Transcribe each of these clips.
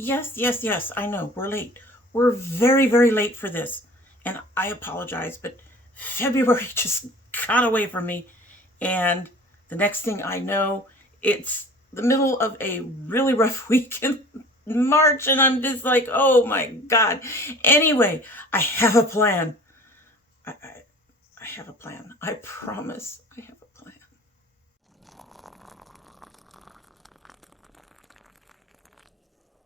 Yes, I know, we're late. We're very, very late for this. And I apologize, but February just got away from me. And the next thing I know, it's the middle of a really rough week in March, and I'm just like, oh my God. Anyway, I have a plan. I have a plan. I promise I have a plan.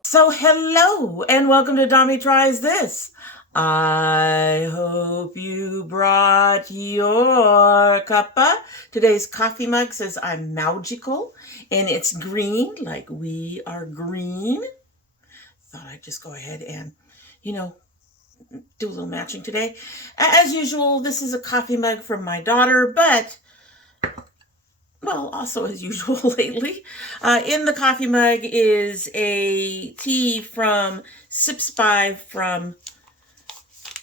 So, hello and welcome to domytriesthis. I hope you brought your cuppa. Today's coffee mug says I'm magical and it's green, like we are green. Thought I'd just go ahead and, you know, do a little matching today. As usual, this is a coffee mug from my daughter, but well, also as usual lately. In the coffee mug is a tea from Sips by from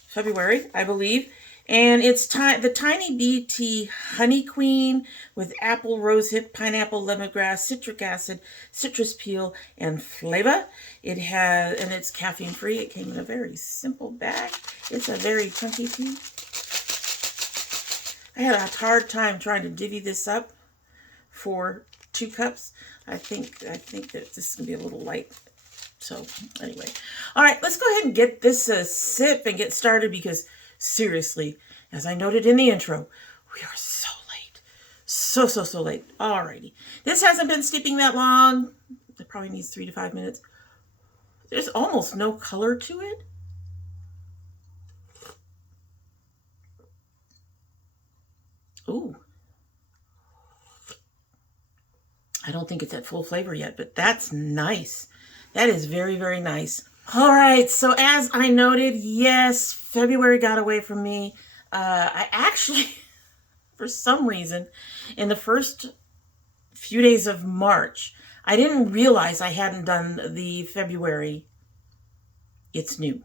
February, I believe. And it's the Tiny Bee Tea Honey Queen with apple, rosehip, pineapple, lemongrass, citric acid, citrus peel, and flavor. And it's caffeine free. It came in a very simple bag. It's a very chunky tea. I had a hard time trying to divvy this up for 2 cups. I think that this is gonna be a little light. So anyway, all right, let's go ahead and get this sip and get started because seriously, as I noted in the intro, we are so late, so late. Alrighty, this hasn't been steeping that long. It probably needs 3 to 5 minutes. There's almost no color to it. Ooh. I don't think it's at full flavor yet, but that's nice. That is very, very nice. All right, so as I noted, yes, February got away from me. I actually, for some reason, in the first few days of March, I didn't realize I hadn't done the February It's New.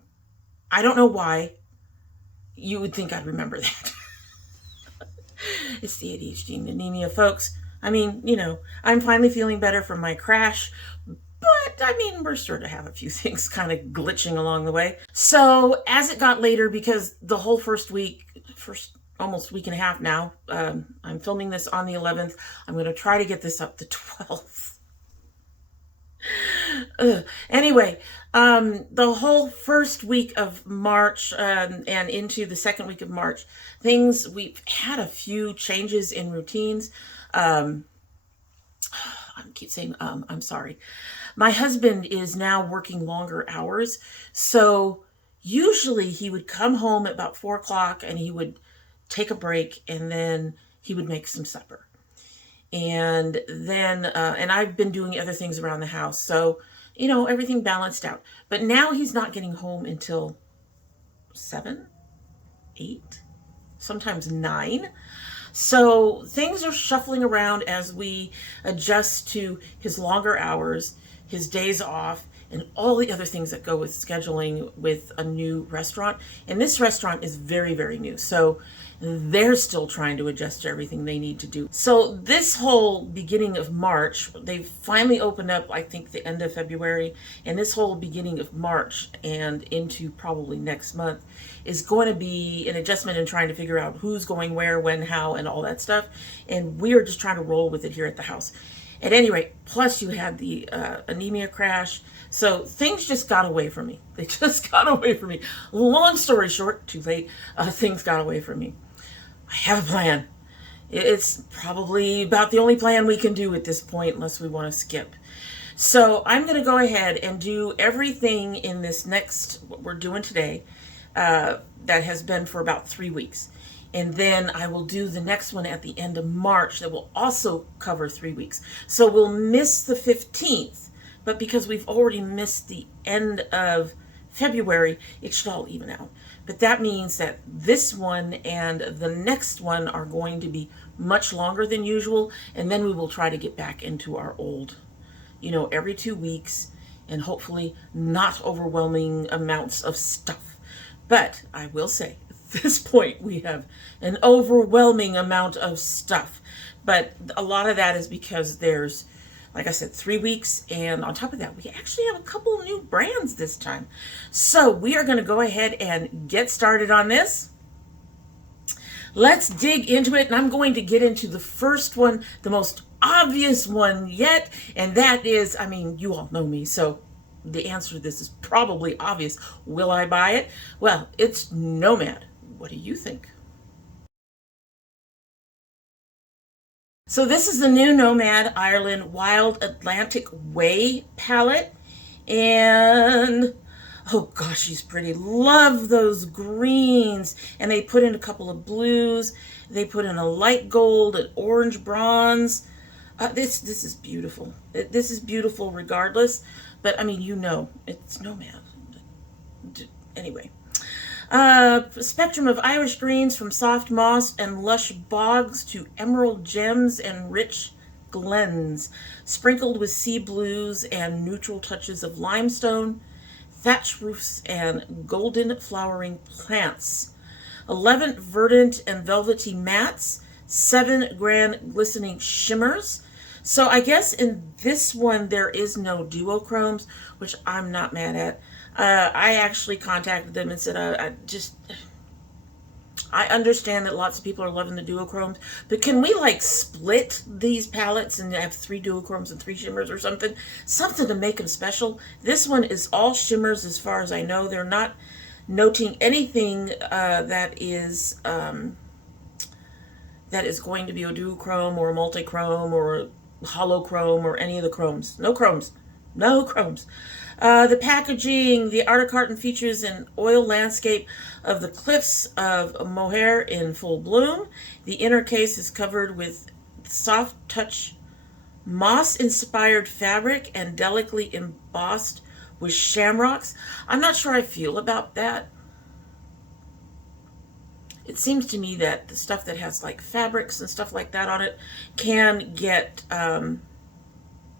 I don't know why. You would think I'd remember that. It's the ADHD and anemia, folks. I mean, I'm finally feeling better from my crash, but I mean, we're sure to have a few things kind of glitching along the way. So as it got later, because the whole first almost week and a half now, I'm filming this on the 11th. I'm going to try to get this up the 12th. Anyway, the whole first week of March and into the second week of March, we've had a few changes in routines. I keep saying, I'm sorry. My husband is now working longer hours. So usually he would come home at about 4 o'clock and he would take a break and then he would make some supper. And then, and I've been doing other things around the house. So, everything balanced out. But now he's not getting home until 7, 8, sometimes 9. So things are shuffling around as we adjust to his longer hours, his days off, and all the other things that go with scheduling with a new restaurant. And this restaurant is very, very new. So they're still trying to adjust to everything they need to do. So this whole beginning of March, they finally opened up, I think, the end of February. And this whole beginning of March and into probably next month is going to be an adjustment in trying to figure out who's going where, when, how, and all that stuff. And we are just trying to roll with it here at the house. At any rate, plus you had the anemia crash. So things just got away from me. They just got away from me. Long story short, too late, things got away from me. I have a plan. It's probably about the only plan we can do at this point unless we want to skip. So I'm going to go ahead and do everything in this what we're doing today, that has been for about 3 weeks. And then I will do the next one at the end of March that will also cover 3 weeks. So we'll miss the 15th, but because we've already missed the end of February, it should all even out. But that means that this one and the next one are going to be much longer than usual. And then we will try to get back into our old, every 2 weeks and hopefully not overwhelming amounts of stuff. But I will say, at this point, we have an overwhelming amount of stuff. But a lot of that is because there's Like I said, 3 weeks, and on top of that, we actually have a couple new brands this time. So we are going to go ahead and get started on this. Let's dig into it, and I'm going to get into the first one, the most obvious one yet, and that is, I mean, you all know me, so the answer to this is probably obvious. Will I buy it? Well, it's Nomad. What do you think? So this is the new Nomad Ireland Wild Atlantic Way palette. And oh gosh, she's pretty. Love those greens. And they put in a couple of blues. They put in a light gold and orange bronze. This is beautiful. This is beautiful regardless. But I mean, you know, it's Nomad. Anyway. Spectrum of Irish greens from soft moss and lush bogs to emerald gems and rich glens, sprinkled with sea blues and neutral touches of limestone, thatch roofs, and golden flowering plants. 11 verdant and velvety mattes, 7 grand glistening shimmers. So I guess in this one there is no duochromes, which I'm not mad at. I actually contacted them and said, I understand that lots of people are loving the duochromes, but can we like split these palettes and have 3 duochromes and 3 shimmers or something? Something to make them special. This one is all shimmers as far as I know. They're not noting anything that is going to be a duochrome or a multichrome or a holochrome or any of the chromes. No chromes. No chromes. The packaging, the Art Carton features an oil landscape of the cliffs of Moher in full bloom. The inner case is covered with soft touch moss-inspired fabric and delicately embossed with shamrocks. I'm not sure I feel about that. It seems to me that the stuff that has like fabrics and stuff like that on it can get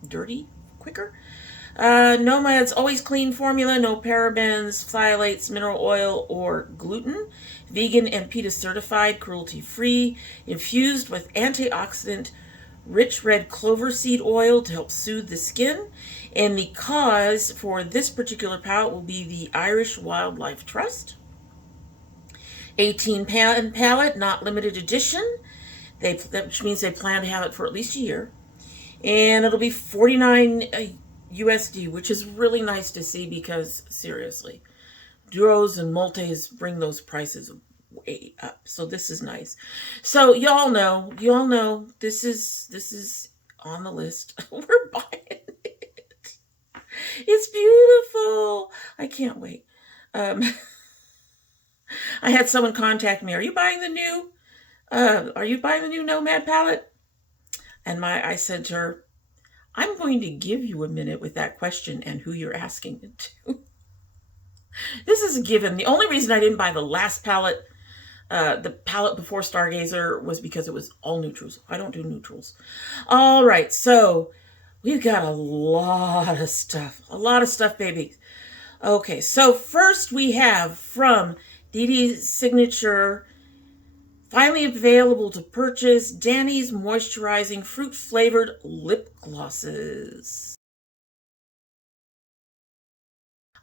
dirty quicker. Nomad's always clean formula, no parabens, phthalates, mineral oil, or gluten. Vegan and PETA certified, cruelty free, infused with antioxidant rich red clover seed oil to help soothe the skin. And the cause for this particular palette will be the Irish Wildlife Trust. 18 pound palette, not limited edition, which means they plan to have it for at least a year. And it'll be $49 USD, which is really nice to see because seriously, duos and multis bring those prices way up. So this is nice. So y'all know this is on the list. We're buying it. It's beautiful. I can't wait. I had someone contact me. Are you buying the new Nomad palette? And I said to her, I'm going to give you a minute with that question and who you're asking it to. This is a given. The only reason I didn't buy the last palette, the palette before Stargazer, was because it was all neutrals. I don't do neutrals. All right, so we've got a lot of stuff. A lot of stuff, baby. Okay, so first we have from Didi's Signature, finally available to purchase, Danny's Moisturizing Fruit-Flavored Lip Glosses.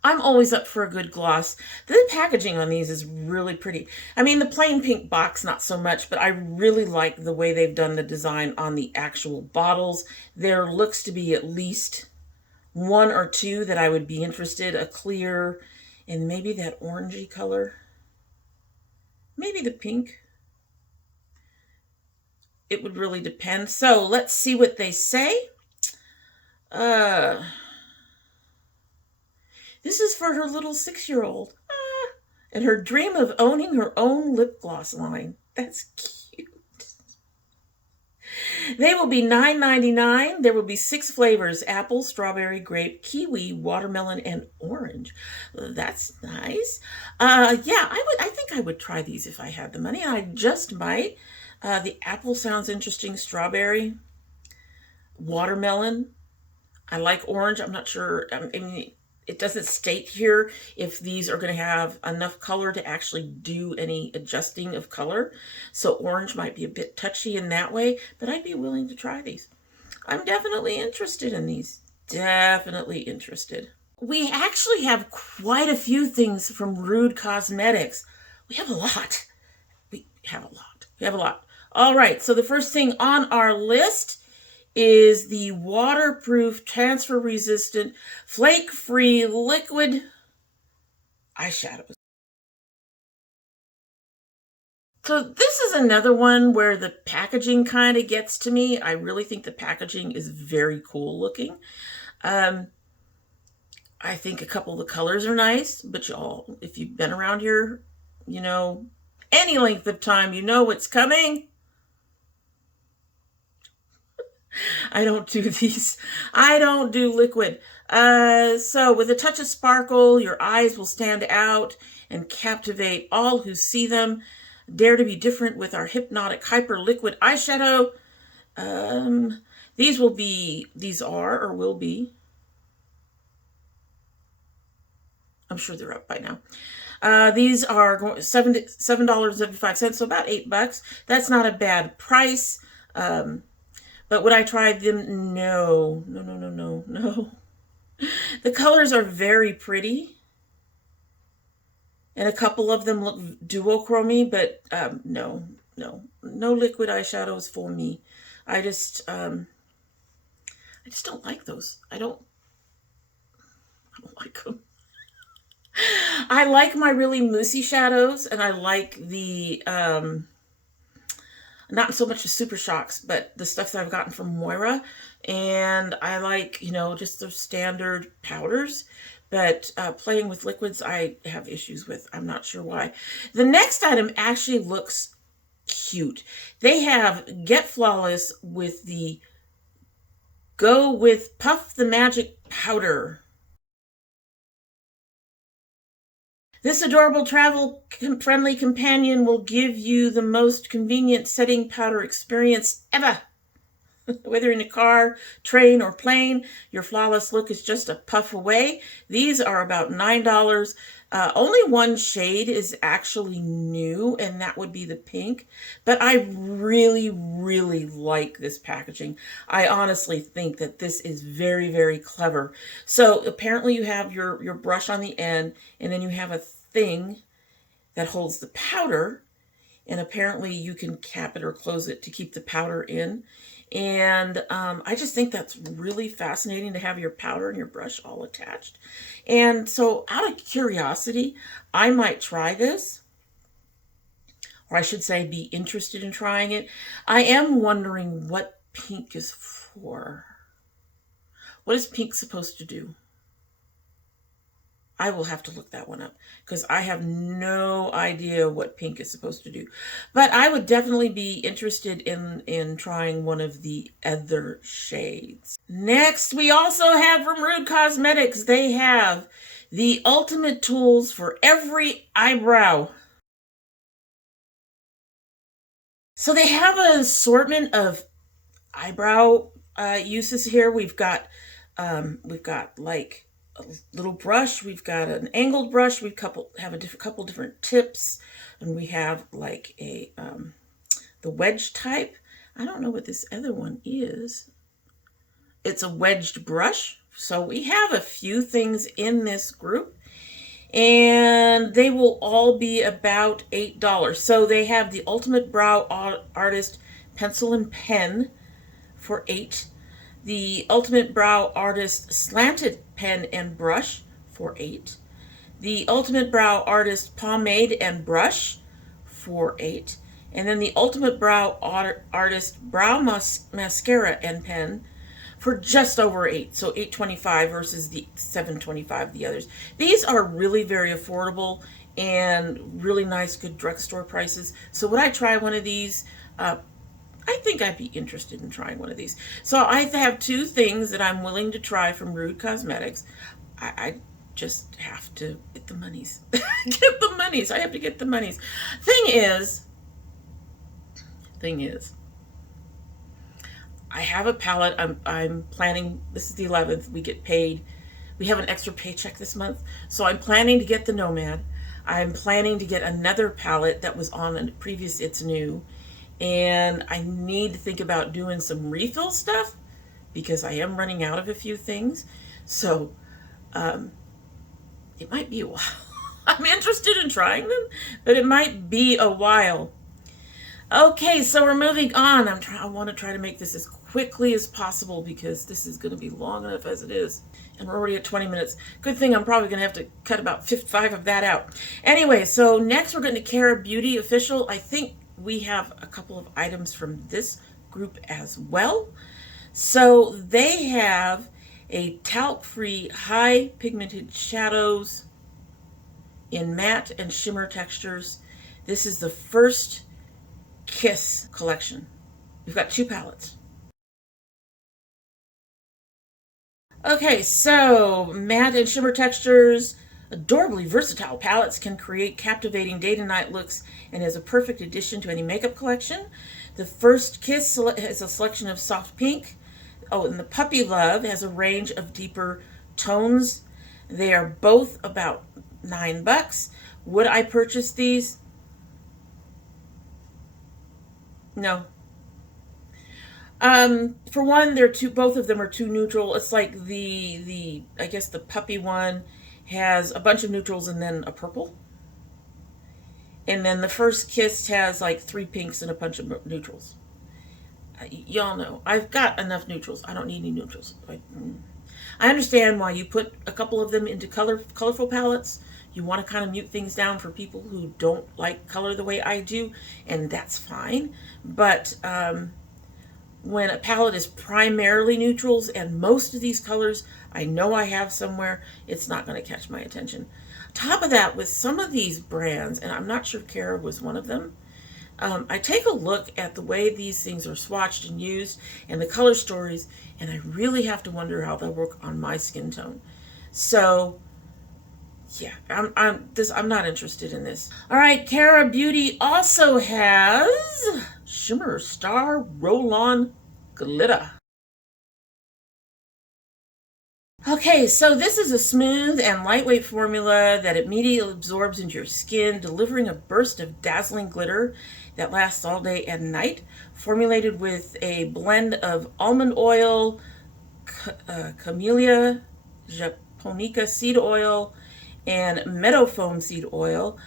I'm always up for a good gloss. The packaging on these is really pretty. I mean, the plain pink box, not so much, but I really like the way they've done the design on the actual bottles. There looks to be at least 1 or 2 that I would be interested, a clear and maybe that orangey color. Maybe the pink. It would really depend. So let's see what they say. This is for her little 6-year-old. And her dream of owning her own lip gloss line. That's cute. They will be $9.99. There will be 6 flavors: apple, strawberry, grape, kiwi, watermelon, and orange. That's nice. Yeah, I think I would try these if I had the money, and I just might. The apple sounds interesting. Strawberry, watermelon. I like orange. I'm not sure. I mean, it doesn't state here if these are going to have enough color to actually do any adjusting of color. So orange might be a bit touchy in that way, but I'd be willing to try these. I'm definitely interested in these. Definitely interested. We actually have quite a few things from Rude Cosmetics. We have a lot. We have a lot. We have a lot. All right, so the first thing on our list is the waterproof, transfer resistant, flake free liquid eyeshadows. So this is another one where the packaging kind of gets to me. I really think the packaging is very cool looking. Um, I think a couple of the colors are nice, but y'all, if you've been around here, you know, any length of time, you know what's coming. I don't do these. I don't do liquid. So with a touch of sparkle, your eyes will stand out and captivate all who see them. Dare to be different with our hypnotic hyper liquid eyeshadow. Um, these are or will be. I'm sure they're up by now. These are $7.75, so about $8. That's not a bad price. But would I try them? No, no, no, no, no, no. The colors are very pretty, and a couple of them look duochromy, but no, no, no liquid eyeshadows for me. I just, I just don't like those. I don't like them. I like my really moussey shadows, and I like the not so much the Super Shocks, but the stuff that I've gotten from Moira. And I like, just the standard powders. But playing with liquids, I have issues with. I'm not sure why. The next item actually looks cute. They have Get Flawless with the Go with Puff the Magic Powder. This adorable travel-friendly companion will give you the most convenient setting powder experience ever. Whether in a car, train, or plane, your flawless look is just a puff away. These are about $9. Only one shade is actually new, and that would be the pink. But I really, really like this packaging. I honestly think that this is very, very clever. So apparently you have your brush on the end, and then you have a thing that holds the powder, and apparently you can cap it or close it to keep the powder in. And I just think that's really fascinating to have your powder and your brush all attached. And so out of curiosity, I might try this, or I should say be interested in trying it. I am wondering what pink is for. What is pink supposed to do? I will have to look that one up because I have no idea what pink is supposed to do. But I would definitely be interested in trying one of the other shades. Next, we also have from Rude Cosmetics. They have the ultimate tools for every eyebrow. So they have an assortment of eyebrow uses here. We've got like a little brush. We've got an angled brush. We have a couple different tips, and we have like the wedge type. I don't know what this other one is. It's a wedged brush. So we have a few things in this group, and they will all be about $8. So they have the Ultimate Brow Artist Pencil and Pen for $8. The Ultimate Brow Artist Slanted Pen and Brush for $8. The Ultimate Brow Artist Pomade and Brush for $8. And then the Ultimate Brow Artist Brow Mascara and Pen for just over $8. So $8.25 versus the $7.25 the others. These are really very affordable and really nice, good drugstore prices. So would I try one of these? I think I'd be interested in trying one of these. So I have two things that I'm willing to try from Rude Cosmetics. I just have to get the monies. Get the monies. I have to get the monies. Thing is, I have a palette. I'm planning, this is the 11th, we get paid. We have an extra paycheck this month. So I'm planning to get the Nomad. I'm planning to get another palette that was on a previous It's New. And I need to think about doing some refill stuff because I am running out of a few things. So it might be a while. I'm interested in trying them, but it might be a while. Okay, so we're moving on. I want to try to make this as quickly as possible because this is going to be long enough as it is. And we're already at 20 minutes. Good thing I'm probably going to have to cut about 5 of that out. Anyway, so next we're going to Cara Beauty Official. I think we have a couple of items from this group as well. So they have a talc-free high pigmented shadows in matte and shimmer textures. This is the first Kiss collection. We've got 2 palettes. Okay, so matte and shimmer textures, adorably versatile palettes can create captivating day to night looks and is a perfect addition to any makeup collection. The first Kiss has a selection of soft pink. Oh, and the Puppy Love has a range of deeper tones. They are both about $9. Would I purchase these? No. For one, both of them are too neutral. It's like I guess the puppy one has a bunch of neutrals and then a purple. And then the first Kiss has like 3 pinks and a bunch of neutrals. Y'all know, I've got enough neutrals. I don't need any neutrals. I understand why you put a couple of them into colorful palettes. You want to kind of mute things down for people who don't like color the way I do, and that's fine. But when a palette is primarily neutrals, and most of these colors I know I have somewhere, it's not going to catch my attention. Top of that, with some of these brands, and I'm not sure Cara was one of them, I take a look at the way these things are swatched and used and the color stories, and I really have to wonder how they'll work on my skin tone. So yeah, I'm not interested in this. All right, Cara Beauty also has Shimmer Star Roll-On Glitter. Okay, so this is a smooth and lightweight formula that immediately absorbs into your skin, delivering a burst of dazzling glitter that lasts all day and night. Formulated with a blend of almond oil, Camellia japonica seed oil, and meadow foam seed oil.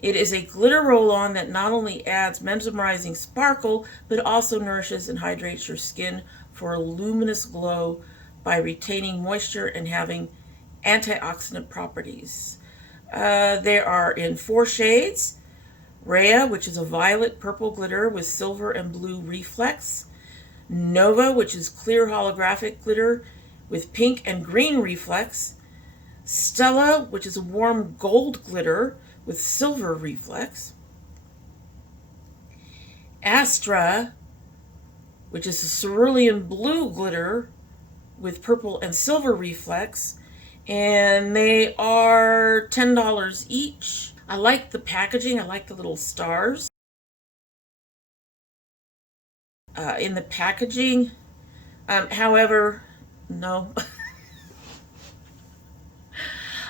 It is a glitter roll-on that not only adds mesmerizing sparkle, but also nourishes and hydrates your skin for a luminous glow by retaining moisture and having antioxidant properties. They are in 4 shades. Rhea, which is a violet purple glitter with silver and blue reflex. Nova, which is clear holographic glitter with pink and green reflex. Stella, which is a warm gold glitter with silver reflex. Astra, which is a cerulean blue glitter with purple and silver reflex, and they are $10 each. I like the packaging. I like the little stars in the packaging. However, no.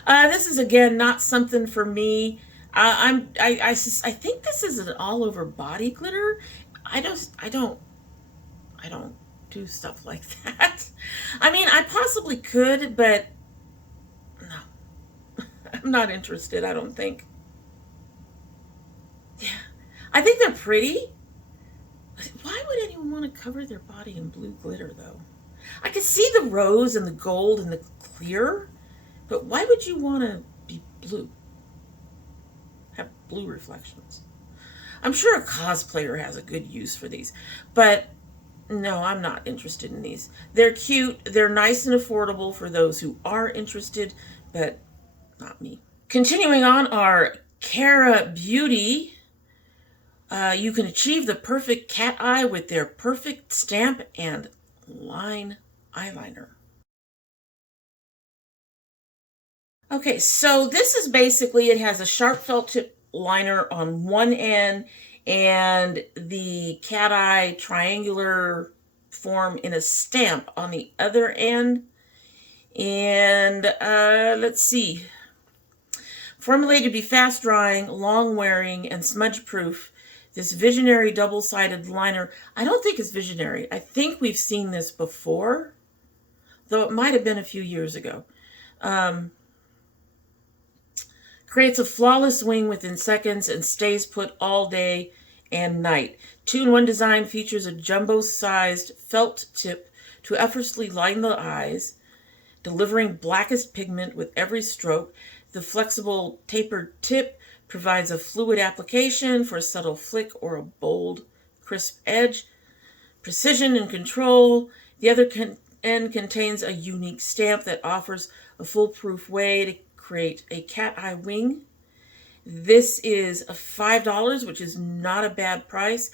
This is again not something for me. I think this is an all over body glitter. I don't do stuff like that. I mean, I possibly could, but no. I'm not interested, I don't think. Yeah. I think they're pretty. Why would anyone want to cover their body in blue glitter, though? I could see the rose and the gold and the clear, but why would you want to be blue? Have blue reflections. I'm sure a cosplayer has a good use for these, but no, I'm not interested in these. They're cute, they're nice and affordable for those who are interested, but not me. Continuing on, our Cara Beauty. You can achieve the perfect cat eye with their perfect stamp and line eyeliner. Okay, so this is basically, it has a sharp felt tip liner on one end and the cat eye triangular form in a stamp on the other end. And let's see. Formulated to be fast drying, long wearing, and smudge proof, this visionary double-sided liner, I don't think it's visionary. I think we've seen this before. though it might have been a few years ago. Um, Creates a flawless wing within seconds and stays put all day and night. 2-in-1 design features a jumbo-sized felt tip to effortlessly line the eyes, delivering blackest pigment with every stroke. The flexible tapered tip provides a fluid application for a subtle flick or a bold, crisp edge. Precision and control. The other end contains a unique stamp that offers a foolproof way to create a cat eye wing. This is $5, which is not a bad price.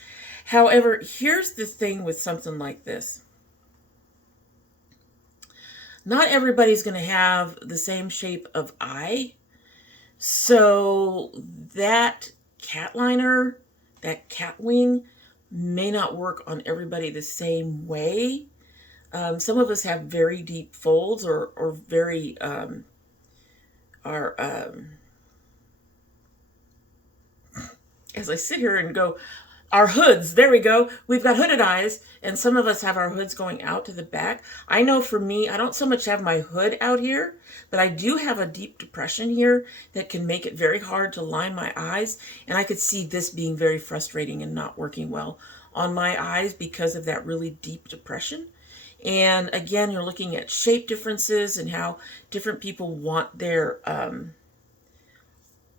However, here's the thing with something like this. Not everybody's going to have the same shape of eye. So that cat liner, that cat wing, may not work on everybody the same way. Some of us have very deep folds or very as I sit here and go, our hoods, there we go. We've got hooded eyes, and some of us have our hoods going out to the back. I know for me, I don't so much have my hood out here, but I do have a deep depression here that can make it very hard to line my eyes, and I could see this being very frustrating and not working well on my eyes because of that really deep depression. And again, you're looking at shape differences and how different people want their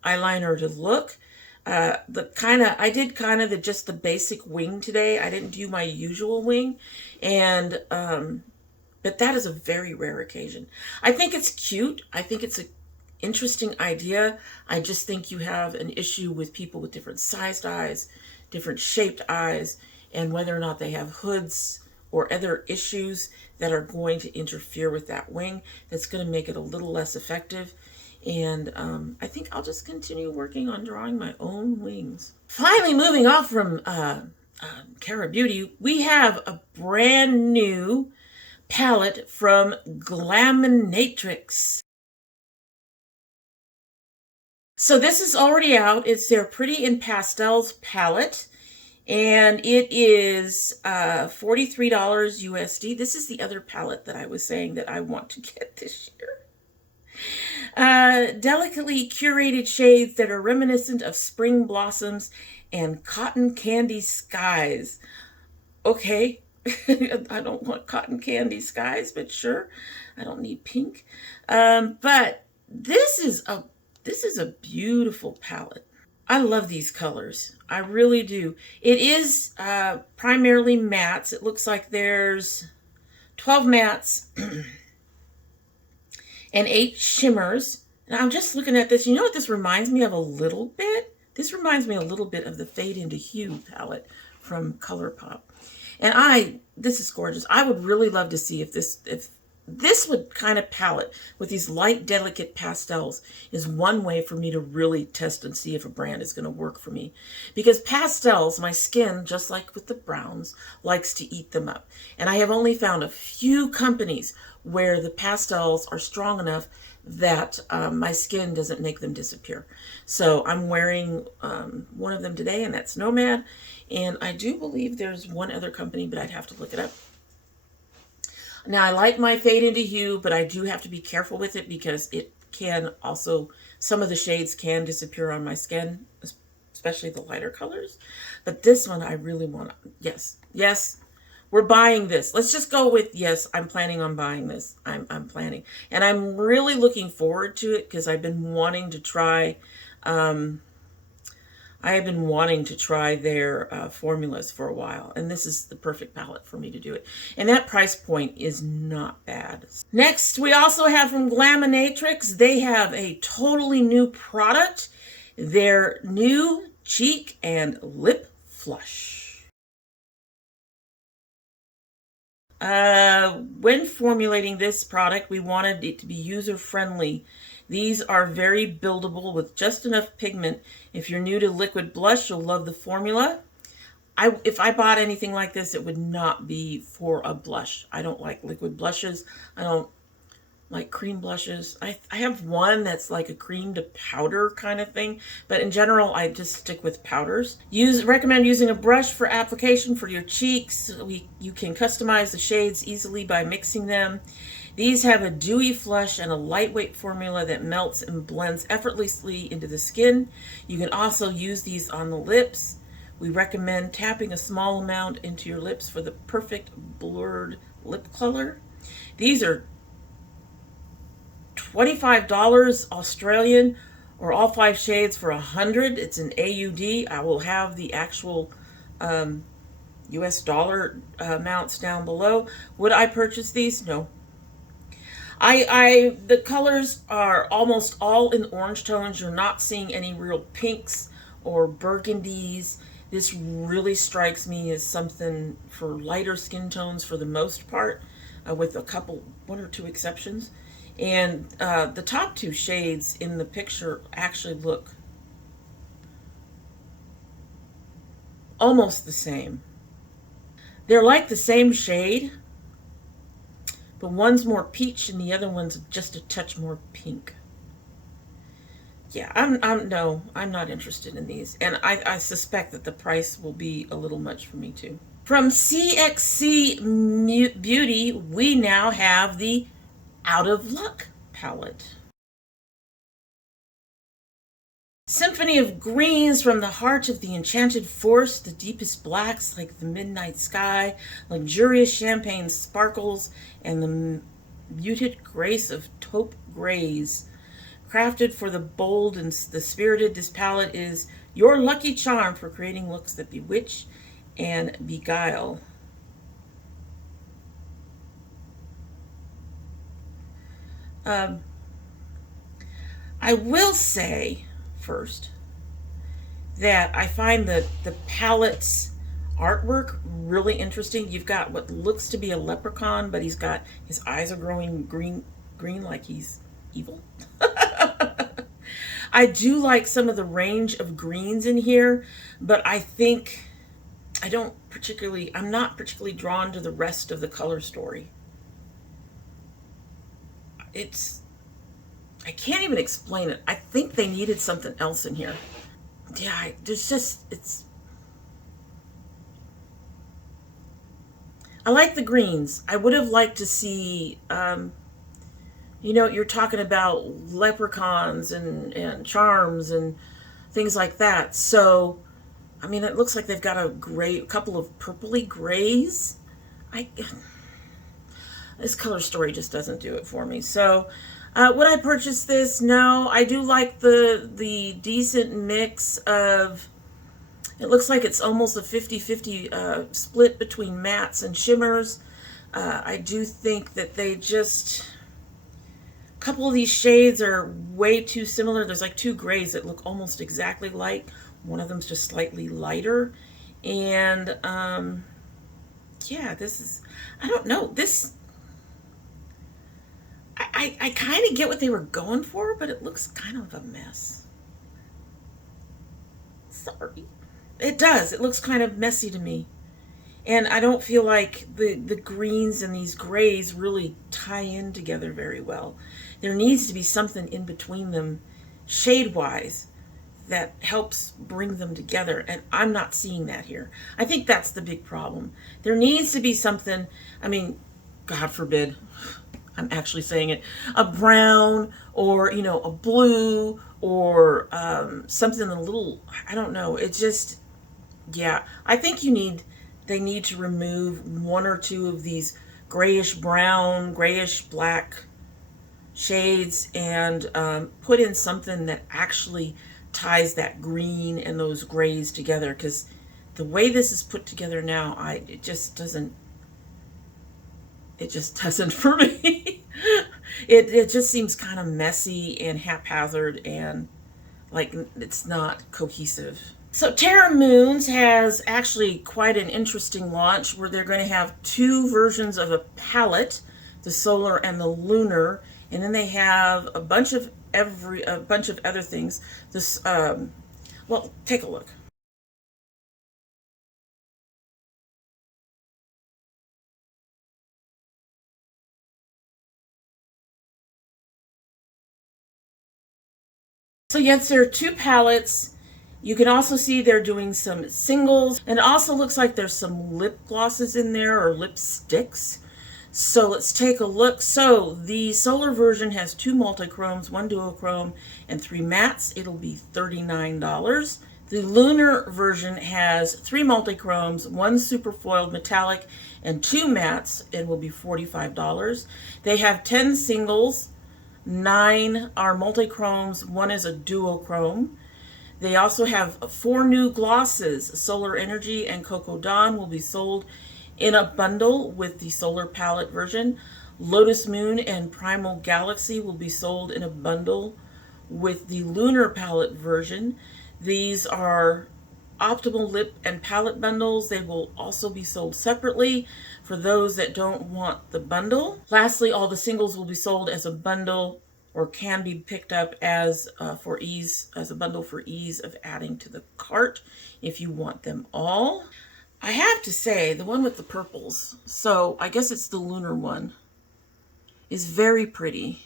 eyeliner to look. I did kind of just the basic wing today. I didn't do my usual wing, and but that is a very rare occasion. I think it's cute. I think it's an interesting idea. I just think you have an issue with people with different sized eyes, different shaped eyes, and whether or not they have hoods or other issues that are going to interfere with that wing. That's going to make it a little less effective. And I think I'll just continue working on drawing my own wings. Finally, moving off from Cara Beauty, we have a brand new palette from Glaminatrix. So this is already out. It's their Pretty in Pastels palette. And it is $43 USD. This is the other palette that I was saying that I want to get this year. Delicately curated shades that are reminiscent of spring blossoms and cotton candy skies. Okay, I don't want cotton candy skies, but sure, I don't need pink. But this is a beautiful palette. I love these colors. I really do. It is primarily mattes. It looks like there's 12 mattes and 8 shimmers. And I'm just looking at this. You know what this reminds me of a little bit? This reminds me a little bit of the Fade into Hue palette from ColourPop. And this is gorgeous. I would really love to see if this would kind of palette with these light, delicate pastels is one way for me to really test and see if a brand is going to work for me. Because pastels, my skin, just like with the browns, likes to eat them up. And I have only found a few companies where the pastels are strong enough that my skin doesn't make them disappear. So I'm wearing one of them today, and that's Nomad. And I do believe there's one other company, but I'd have to look it up. Now, I like my Fade into Hue, but I do have to be careful with it because it can also, some of the shades can disappear on my skin, especially the lighter colors. But this one, I really want to, yes, we're buying this. Let's just go with, yes, I'm planning on buying this. I'm planning. And I'm really looking forward to it because I've been wanting to try, their formulas for a while, and this is the perfect palette for me to do it. And that price point is not bad. Next, we also have from Glaminatrix. They have a totally new product, their new cheek and lip flush. When formulating this product, we wanted it to be user-friendly. These are very buildable with just enough pigment. If you're new to liquid blush, you'll love the formula. If I bought anything like this, it would not be for a blush. I don't like liquid blushes. I don't like cream blushes. I have one that's like a cream to powder kind of thing, but in general, I just stick with powders. Recommend using a brush for application for your cheeks. You can customize the shades easily by mixing them. These have a dewy flush and a lightweight formula that melts and blends effortlessly into the skin. You can also use these on the lips. We recommend tapping a small amount into your lips for the perfect blurred lip color. These are $25 Australian, or all 5 shades for $100. It's an AUD. I will have the actual US dollar amounts down below. Would I purchase these? No. The colors are almost all in orange tones. You're not seeing any real pinks or burgundies. This really strikes me as something for lighter skin tones for the most part, with a couple, one or two exceptions. And the top 2 shades in the picture actually look almost the same. They're like the same shade, but one's more peach and the other one's just a touch more pink. Yeah, I'm not interested in these, and I suspect that the price will be a little much for me too. From CXC Beauty, we now have the Out of Luck palette. Symphony of greens from the heart of the enchanted forest, the deepest blacks like the midnight sky, luxurious champagne sparkles, and the muted grace of taupe grays. Crafted for the bold and the spirited, this palette is your lucky charm for creating looks that bewitch and beguile. I will say first that I find the palette's artwork really interesting. You've got what looks to be a leprechaun, but he's got his eyes are growing green like he's evil. I do like some of the range of greens in here, but I think I'm not particularly drawn to the rest of the color story. I can't even explain it. I think they needed something else in here. Yeah, I like the greens. I would have liked to see, you're talking about leprechauns and charms and things like that. So, I mean, it looks like they've got a couple of purpley grays. This color story just doesn't do it for me. So, would I purchase this? No. I do like the decent mix of. It looks like it's almost a 50-50 split between mattes and shimmers. I do think that a couple of these shades are way too similar. There's like 2 grays that look almost exactly like. One of them's just slightly lighter. And yeah, I don't know. I kind of get what they were going for, but it looks kind of a mess. Sorry. It does. It looks kind of messy to me. And I don't feel like the greens and these grays really tie in together very well. There needs to be something in between them, shade-wise, that helps bring them together. And I'm not seeing that here. I think that's the big problem. There needs to be something, I mean, God forbid, I'm actually saying it, a brown or, a blue or something a little, I don't know. It just, yeah, I think they need to remove 1 or 2 of these grayish brown, grayish black shades and put in something that actually ties that green and those grays together, because the way this is put together now, it just doesn't for me. It just seems kind of messy and haphazard and like it's not cohesive. So Terra Moons has actually quite an interesting launch where they're going to have 2 versions of a palette, the solar and the lunar, and then they have a bunch of other things. Well, take a look. So yes, there are 2 palettes. You can also see they're doing some singles, and it also looks like there's some lip glosses in there or lipsticks. So let's take a look. So the solar version has 2 multichromes, 1 duochrome, and 3 mattes. It'll be $39. The lunar version has 3 multichromes, 1 super foiled metallic, and 2 mattes. It will be $45. They have 10 singles, 9 are multichromes, 1 is a duochrome. They also have 4 new glosses. Solar Energy and Cocoa Dawn will be sold in a bundle with the Solar Palette version. Lotus Moon and Primal Galaxy will be sold in a bundle with the Lunar Palette version. These are optimal lip and palette bundles. They will also be sold separately for those that don't want the bundle. Lastly, all the singles will be sold as a bundle or can be picked up as as a bundle for ease of adding to the cart if you want them all. I have to say, the one with the purples, so I guess it's the lunar one, is very pretty.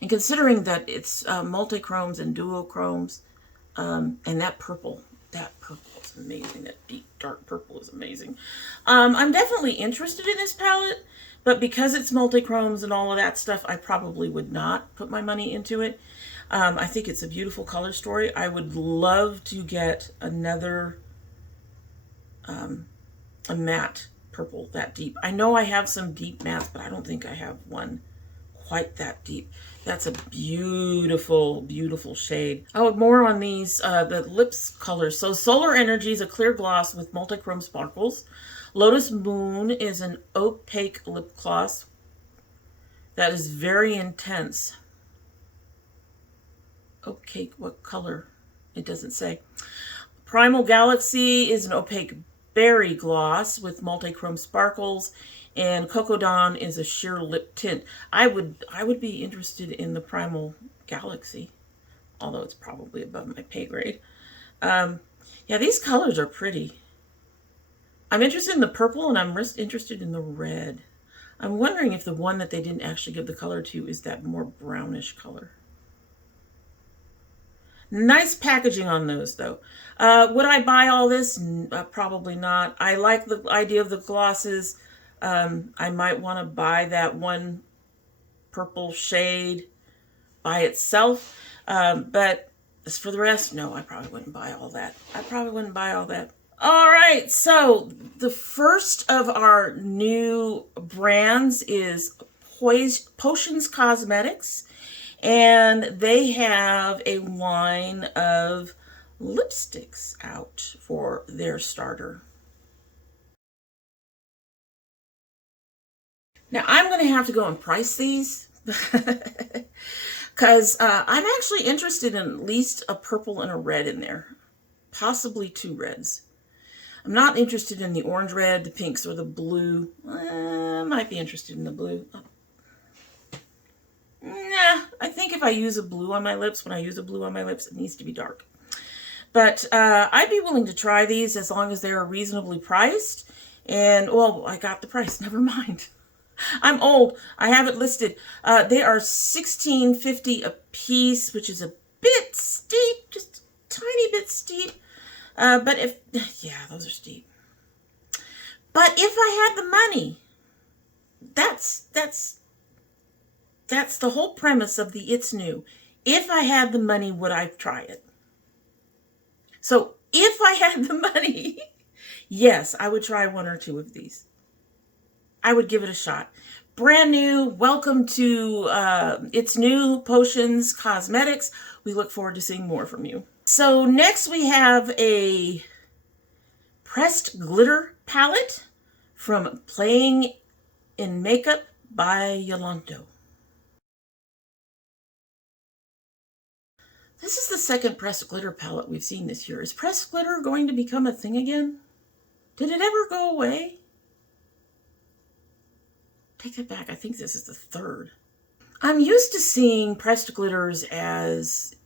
And considering that it's multichromes and duochromes, and that purple is amazing. That deep dark purple is amazing. I'm definitely interested in this palette, but because it's multichromes and all of that stuff, I probably would not put my money into it. I think it's a beautiful color story. I would love to get another a matte purple that deep. I know I have some deep mattes, but I don't think I have one quite that deep. That's a beautiful, beautiful shade. Oh, more on these, the lips colors. So Solar Energy is a clear gloss with multichrome sparkles. Lotus Moon is an opaque lip gloss that is very intense. Opaque, what color? It doesn't say. Primal Galaxy is an opaque berry gloss with multichrome sparkles, and Cocoa Dawn is a sheer lip tint. I would be interested in the Primal Galaxy, although it's probably above my pay grade. Yeah, these colors are pretty. I'm interested in the purple, and I'm interested in the red. I'm wondering if the one that they didn't actually give the color to is that more brownish color. Nice packaging on those, though. Would I buy all this? Probably not. I like the idea of the glosses. I might want to buy that one purple shade by itself. But as for the rest, no, I probably wouldn't buy all that. All right, so the first of our new brands is Potions Cosmetics. And they have a line of lipsticks out for their starter. Now, I'm going to have to go and price these because I'm actually interested in at least a purple and a red in there, possibly 2 reds. I'm not interested in the orange red, the pinks, or the blue. I might be interested in the blue. Nah, I think if I use a blue on my lips, it needs to be dark. But I'd be willing to try these as long as they are reasonably priced. And, well, I got the price. Never mind. I'm old. I have it listed. They are $16.50 a piece, which is a bit steep, just a tiny bit steep. But yeah, those are steep. But if I had the money, that's the whole premise of the It's New. If I had the money, would I try it? So if I had the money, yes, I would try 1 or 2 of these. I would give it a shot. Brand new. Welcome to It's New Potions Cosmetics. We look forward to seeing more from you. So next we have a pressed glitter palette from Playing in Makeup by Yolondo. This is the second pressed glitter palette we've seen this year. Is pressed glitter going to become a thing again? Did it ever go away? Take that back. I think this is the 3rd. I'm used to seeing pressed glitters as,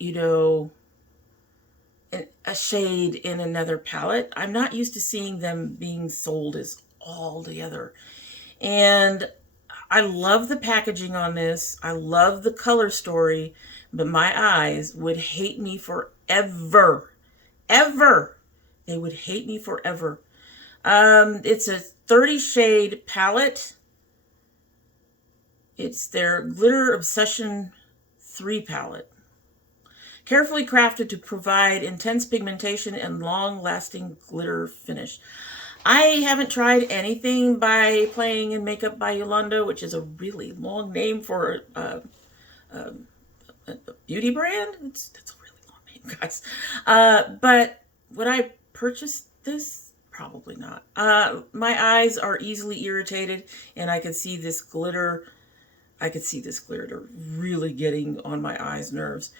a shade in another palette. I'm not used to seeing them being sold as all together. And I love the packaging on this. I love the color story. But my eyes would hate me forever. Ever. They would hate me forever. It's a 30 shade palette. It's their Glitter Obsession 3 palette. Carefully crafted to provide intense pigmentation and long-lasting glitter finish. I haven't tried anything by Playing in Makeup by Yolondo, which is a really long name for a beauty brand. That's a really long name, guys. But would I purchase this? Probably not. My eyes are easily irritated, and I could see this glitter. I could see this glitter really getting on my eyes' nerves.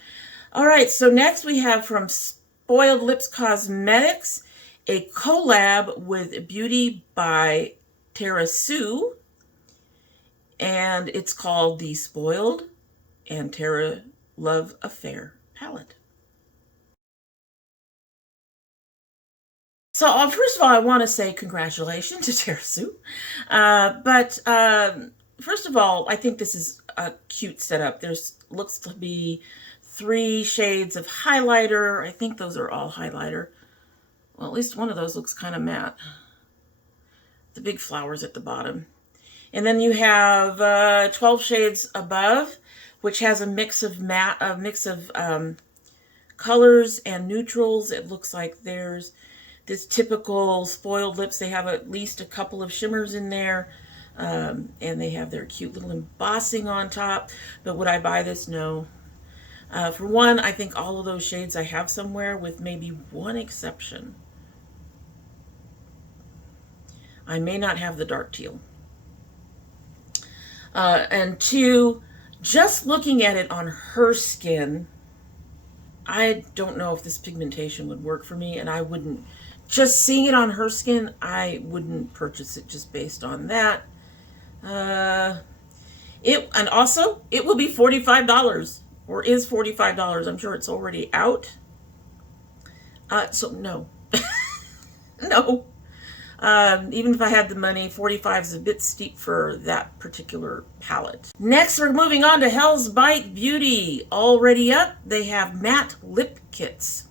All right, so next we have from Spoiled Lips Cosmetics, a collab with Beauty by Tara Sue, and it's called the Spoiled and Tara Love Affair palette. So first of all, I want to say congratulations to Tara Sue. But first of all, I think this is a cute setup. There's looks to be 3 shades of highlighter. I think those are all highlighter. Well, at least one of those looks kind of matte. The big flowers at the bottom. And then you have 12 shades above, which has a mix of colors and neutrals. It looks like there's this typical Spoiled Lips. They have at least a couple of shimmers in there. And they have their cute little embossing on top. But would I buy this? No. For one, I think all of those shades I have somewhere, with maybe one exception. I may not have the dark teal. And 2, just looking at it on her skin, I don't know if this pigmentation would work for me, and I wouldn't, just seeing it on her skin, I wouldn't purchase it just based on that. And also, it will be $45, or is $45. I'm sure it's already out. So no. No. Even if I had the money, 45 is a bit steep for that particular palette. Next, we're moving on to Hell's Bite Beauty. Already up, they have matte lip kits.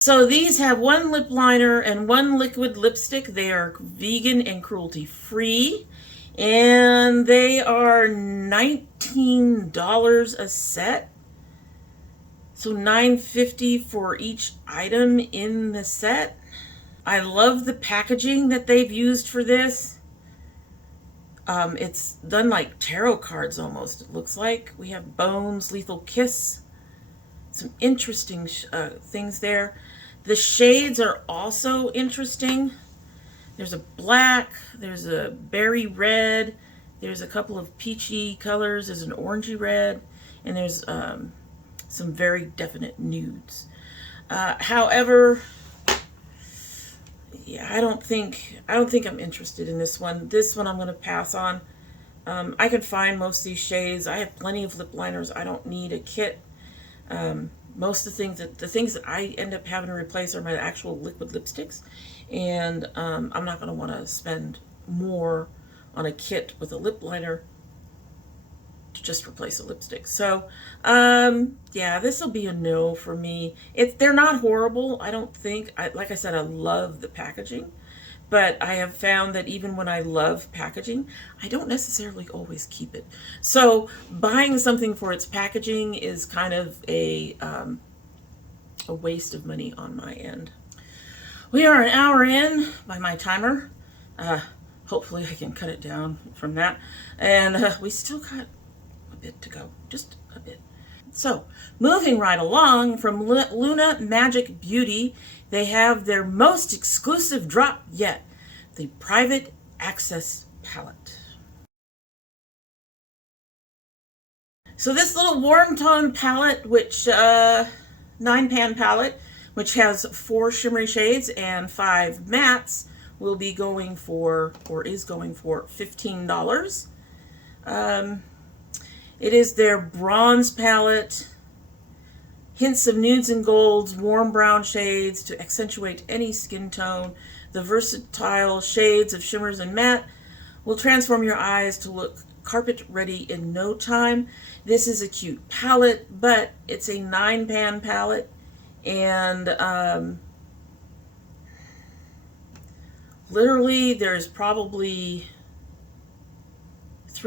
So these have 1 lip liner and 1 liquid lipstick. They are vegan and cruelty-free. And they are $19 a set. So $9.50 for each item in the set. I love the packaging that they've used for this. It's done like tarot cards almost, it looks like. We have Bones, Lethal Kiss. Some interesting things there. The shades are also interesting. There's a black, there's a berry red, there's a couple of peachy colors, there's an orangey red, and there's some very definite nudes. However, yeah, I don't think I'm interested in this one. This one I'm going to pass on. I can find most of these shades. I have plenty of lip liners. I don't need a kit. Most of the things that I end up having to replace are my actual liquid lipsticks, and I'm not going to want to spend more on a kit with a lip liner to just replace a lipstick. So yeah, this will be a no for me. They're not horrible, I don't think. Like I said, I love the packaging, but I have found that even when I love packaging, I don't necessarily always keep it. So buying something for its packaging is kind of a waste of money on my end. We are an hour in by my timer. Hopefully I can cut it down from that. And we still got a bit to go, just a bit. So moving right along, from Luna Magic Beauty, they have their most exclusive drop yet, the Private Access palette. So this little warm tone palette, which 9-pan palette, which has 4 shimmery shades and 5 mattes, will be going for, or is going for, $15. It is their bronze palette. Hints of nudes and golds, warm brown shades to accentuate any skin tone. The versatile shades of shimmers and matte will transform your eyes to look carpet ready in no time. This is a cute palette, but it's a 9-pan palette, and literally there's probably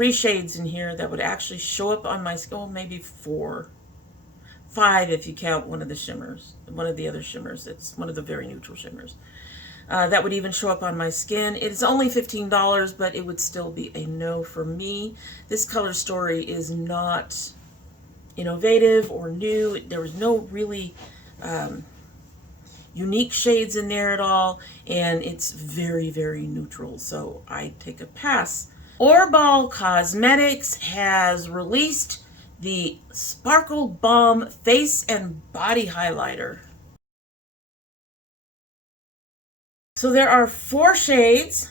3 shades in here that would actually show up on my skin. Oh, maybe 4. 5 if you count one of the shimmers, one of the other shimmers. It's one of the very neutral shimmers. That would even show up on my skin. It's only $15, but it would still be a no for me. This color story is not innovative or new. There was no really unique shades in there at all, and it's very, very neutral, so I take a pass. Cuture Cosmetics has released the Sparkle Balm Face and Body Highlighter. So there are 4 shades.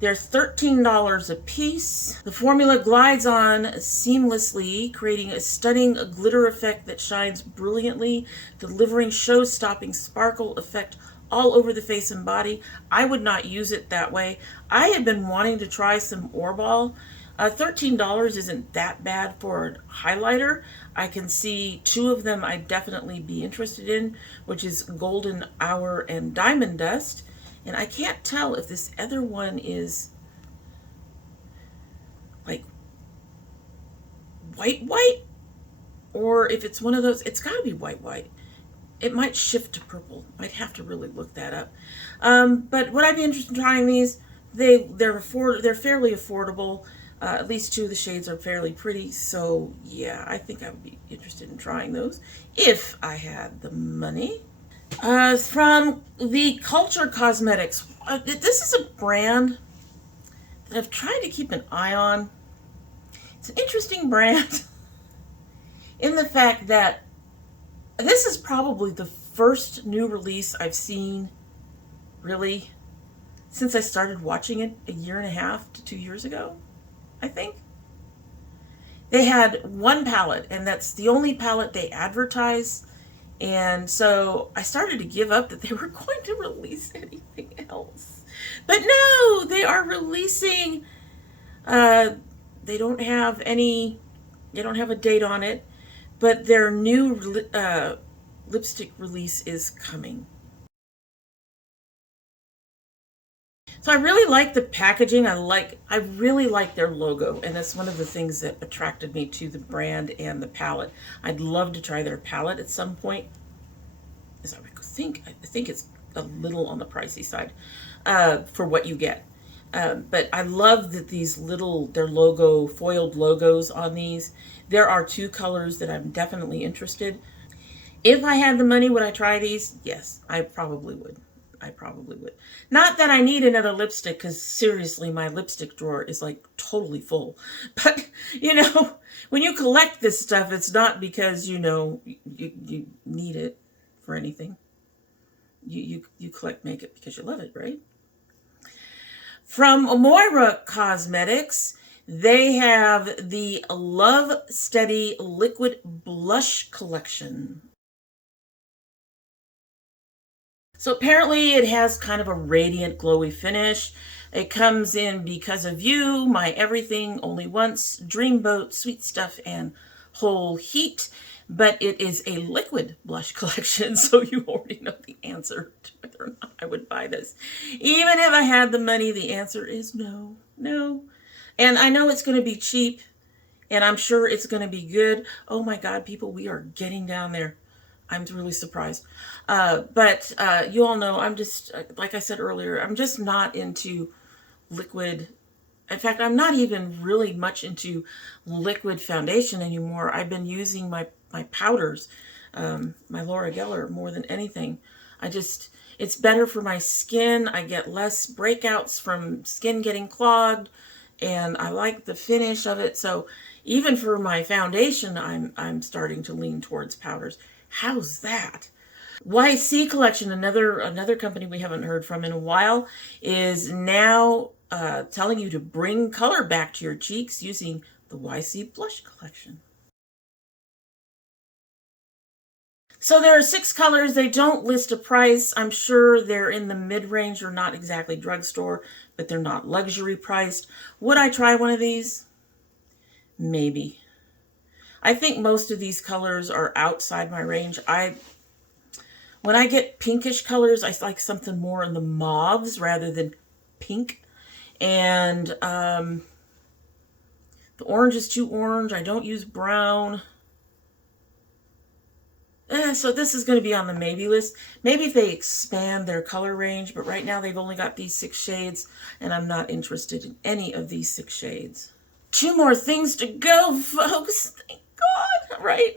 They're $13 a piece. The formula glides on seamlessly, creating a stunning glitter effect that shines brilliantly, delivering show-stopping sparkle effect all over the face and body. I would not use it that way. I had been wanting to try some Orbal. $13 isn't that bad for a highlighter. I can see 2 of them I'd definitely be interested in, which is Golden Hour and Diamond Dust. And I can't tell if this other one is like white, or if it's one of those. It's got to be white. It might shift to purple. I'd have to really look that up. But would I be interested in trying these? They're fairly affordable. At least 2 of the shades are fairly pretty. So yeah, I think I would be interested in trying those if I had the money. From the Cuture Cosmetics. This is a brand that I've tried to keep an eye on. It's an interesting brand in the fact that this is probably the first new release I've seen, really, since I started watching it 1.5 to 2 years ago, I think. They had one palette, and that's the only palette they advertise. And so I started to give up that they were going to release anything else. But no, they are releasing, they don't have a date on it, but their new lipstick release is coming. So I really like the packaging. I really like their logo, and that's one of the things that attracted me to the brand and the palette. I'd love to try their palette at some point. As I think it's a little on the pricey side for what you get. But I love that their logo, foiled logos on these. There are 2 colors that I'm definitely interested. If I had the money, would I try these? Yes, I probably would. Not that I need another lipstick, because seriously, my lipstick drawer is like totally full. But, when you collect this stuff, it's not because, you need it for anything. You collect makeup because you love it, right? From Cuture Cosmetics, they have the Love Steady Liquid Blush Collection. So apparently it has kind of a radiant, glowy finish. It comes in Because of You, My Everything, Only Once, Dreamboat, Sweet Stuff, and Whole Heat. But it is a liquid blush collection, so you already know the answer to whether or not I would buy this. Even if I had the money, the answer is no. And I know it's going to be cheap, and I'm sure it's going to be good. Oh my God, people, we are getting down there. I'm really surprised. But you all know, I'm just, like I said earlier, I'm just not into liquid. In fact, I'm not even really much into liquid foundation anymore. I've been using my powders, my Laura Geller, more than anything. It's better for my skin. I get less breakouts from skin getting clogged, and I like the finish of it. So even for my foundation, I'm starting to lean towards powders. How's that? YC Collection, another company we haven't heard from in a while, is now telling you to bring color back to your cheeks using the YC Blush Collection. So there are 6 colors. They don't list a price. I'm sure they're in the mid-range, or not exactly drugstore, but they're not luxury priced. Would I try one of these? Maybe. I think most of these colors are outside my range. When I get pinkish colors, I like something more in the mauves rather than pink. And The orange is too orange. I don't use brown. So this is going to be on the maybe list. Maybe if they expand their color range, but right now they've only got these 6 shades, and I'm not interested in any of these 6 shades. 2 more things to go, folks. Thank God, right?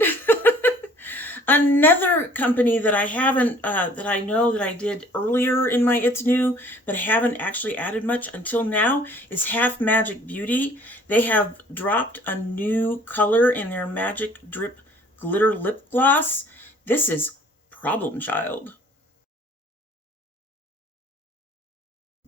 Another company that I haven't, that I know that I did earlier in my It's New, but I haven't actually added much until now, is Half Magic Beauty. They have dropped a new color in their Magic Drip Glitter Lip Gloss. This is Problem Child.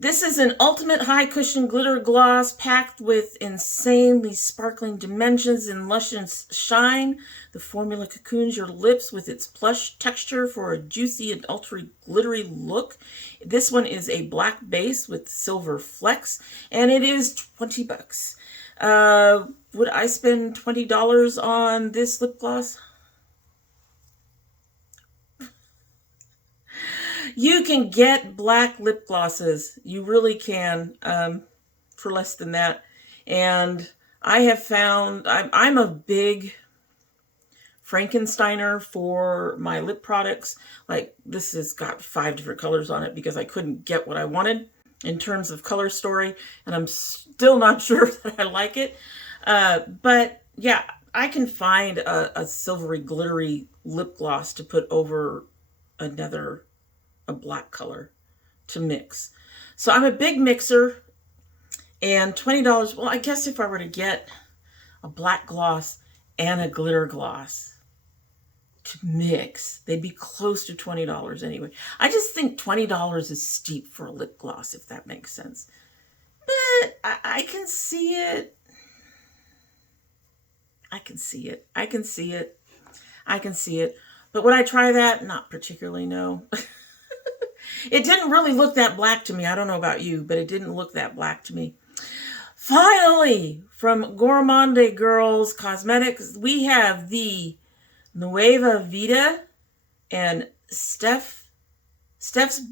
This is an ultimate high cushion glitter gloss packed with insanely sparkling dimensions and luscious shine. The formula cocoons your lips with its plush texture for a juicy and ultra glittery look. This one is a black base with silver flecks, and it is 20 bucks. Would I spend $20 on this lip gloss? You can get black lip glosses. You really can, for less than that. And I have found, I'm a big Frankensteiner for my lip products. Like this has got 5 different colors on it because I couldn't get what I wanted in terms of color story. And I'm still not sure that I like it. But yeah, I can find a silvery glittery lip gloss to put over a black color to mix. So I'm a big mixer, and $20, well, I guess if I were to get a black gloss and a glitter gloss to mix, they'd be close to $20 anyway. I just think $20 is steep for a lip gloss, if that makes sense. But I can see it. I can see it. I can see it. I can see it. But would I try that? Not particularly, no. It didn't really look that black to me. I don't know about you, but it didn't look that black to me. Finally, from Gourmande Girls Cosmetics, we have the Nueva Vida and Steph's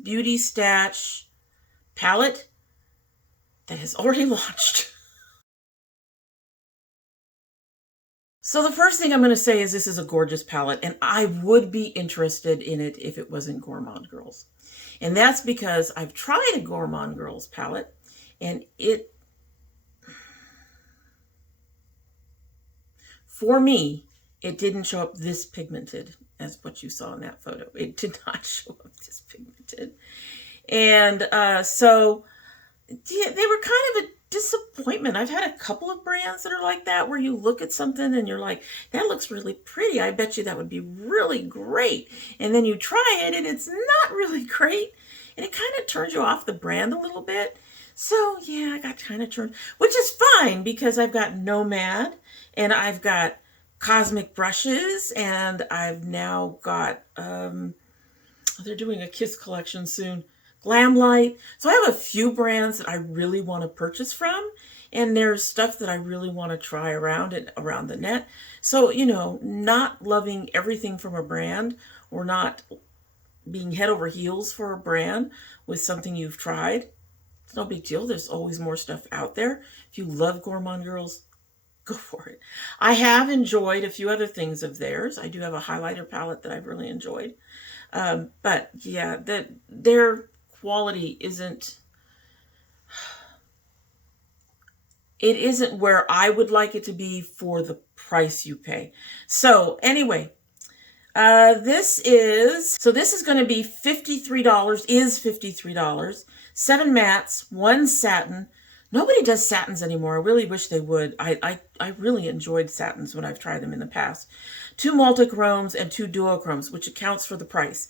Beauty Stash palette that has already launched. So the first thing I'm going to say is this is a gorgeous palette, and I would be interested in it if it wasn't Gourmande Girls. And that's because I've tried a Gourmande Girls palette, and for me, it didn't show up this pigmented as what you saw in that photo. It did not show up this pigmented. And so yeah, they were kind of a disappointment. I've had a couple of brands that are like that, where you look at something and you're like, that looks really pretty. I bet you that would be really great. And then you try it and it's not really great. And it kind of turns you off the brand a little bit. So yeah, I got kind of turned, which is fine because I've got Nomad and I've got Cosmic brushes, and I've now got, they're doing a Kiss collection soon. Glamlight. So I have a few brands that I really want to purchase from, and there's stuff that I really want to try around the net. So, you know, not loving everything from a brand, or not being head over heels for a brand with something you've tried, it's no big deal. There's always more stuff out there. If you love Gourmande Girls, go for it. I have enjoyed a few other things of theirs. I do have a highlighter palette that I've really enjoyed. But yeah, their quality isn't where I would like it to be for the price you pay. So anyway, this is going to be $53, is $53. 7 mattes, 1 satin. Nobody does satins anymore. I really wish they would. I really enjoyed satins when I've tried them in the past. 2 multichromes and 2 duochromes, which accounts for the price.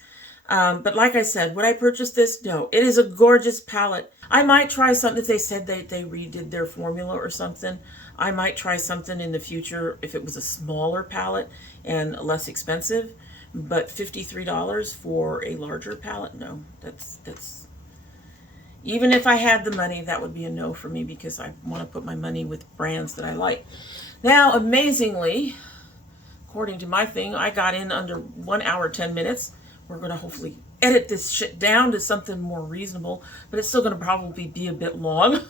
But like I said, would I purchase this? No. It is a gorgeous palette. I might try something if they said they redid their formula or something. I might try something in the future if it was a smaller palette and less expensive. But $53 for a larger palette? No. That's even if I had the money, that would be a no for me, because I want to put my money with brands that I like. Now, amazingly, according to my thing, I got in under 1 hour, 10 minutes. We're going to hopefully edit this shit down to something more reasonable, but it's still going to probably be a bit long.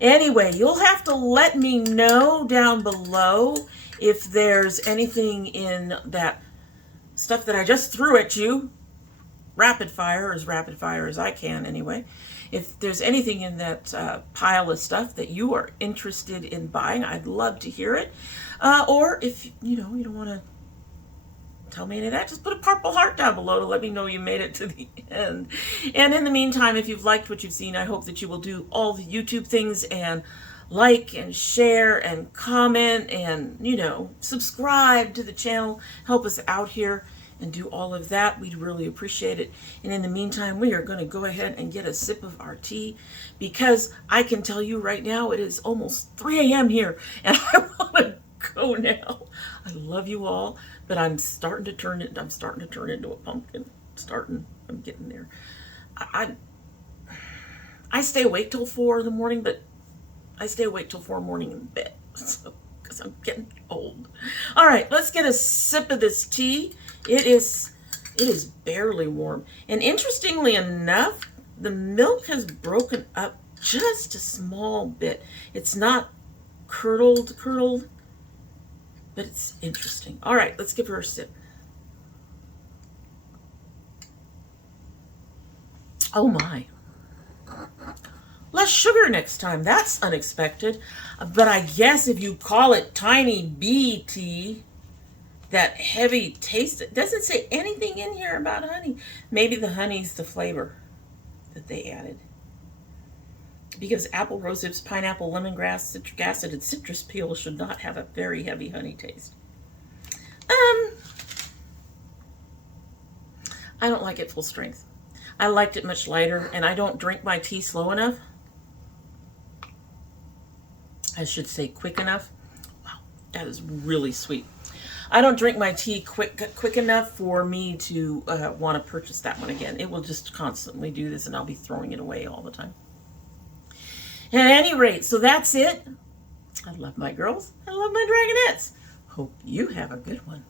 Anyway, you'll have to let me know down below if there's anything in that stuff that I just threw at you, rapid fire as I can anyway. If there's anything in that pile of stuff that you are interested in buying, I'd love to hear it. Or if you don't want to tell me any of that, just put a purple heart down below to let me know you made it to the end. And in the meantime, if you've liked what you've seen, I hope that you will do all the YouTube things and like and share and comment and, subscribe to the channel. Help us out here and do all of that. We'd really appreciate it. And in the meantime, we are going to go ahead and get a sip of our tea, because I can tell you right now, it is almost 3 a.m. here and I want to go now. I love you all, but I'm starting to turn into a pumpkin. I'm getting there. I stay awake till 4 in the morning, but I stay awake till 4 in the morning in bed, so, because I'm getting old. All right, let's get a sip of this tea. It is barely warm, and interestingly enough, the milk has broken up just a small bit. It's not curdled, but it's interesting. All right, let's give her a sip. Oh my. Less sugar next time. That's unexpected. But I guess if you call it tiny bee tea, that heavy taste, it doesn't say anything in here about honey. Maybe the honey's the flavor that they added. Because apple, rosehips, pineapple, lemongrass, citric acid, and citrus peel should not have a very heavy honey taste. I don't like it full strength. I liked it much lighter, and I don't drink my tea slow enough. I should say quick enough. Wow, that is really sweet. I don't drink my tea quick enough for me to want to purchase that one again. It will just constantly do this, and I'll be throwing it away all the time. At any rate, so that's it. I love my girls. I love my dragonettes. Hope you have a good one.